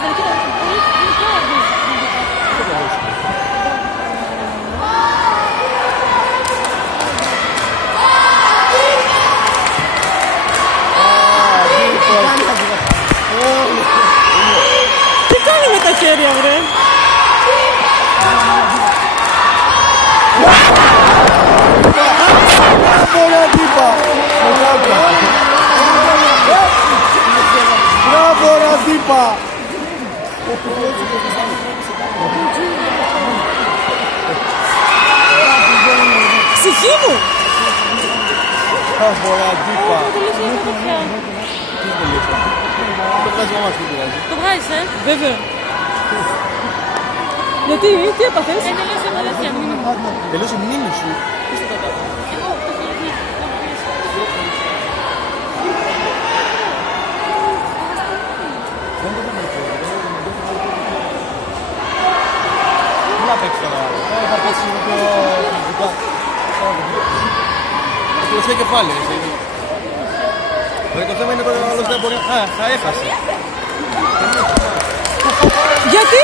Τι κάνει με τα χέρια, βρε! Ωραία τύπα! Μπράβο ρε τύπα! Ψυχή μου! Μπράβο ρε τύπα! Το βγάζει μάμα σου πειράζει. Το βγάζεις, βέβαια. Γιατί, τι έπαθες? Τελείωσε η μνήμη σου. Τι να παίξει τώρα? Θα παίξει με το μυζικά. Το σε κεφάλι. Το θέμα είναι ότι ο άλλος δεν μπορεί να... θα έχασε. Γιατί?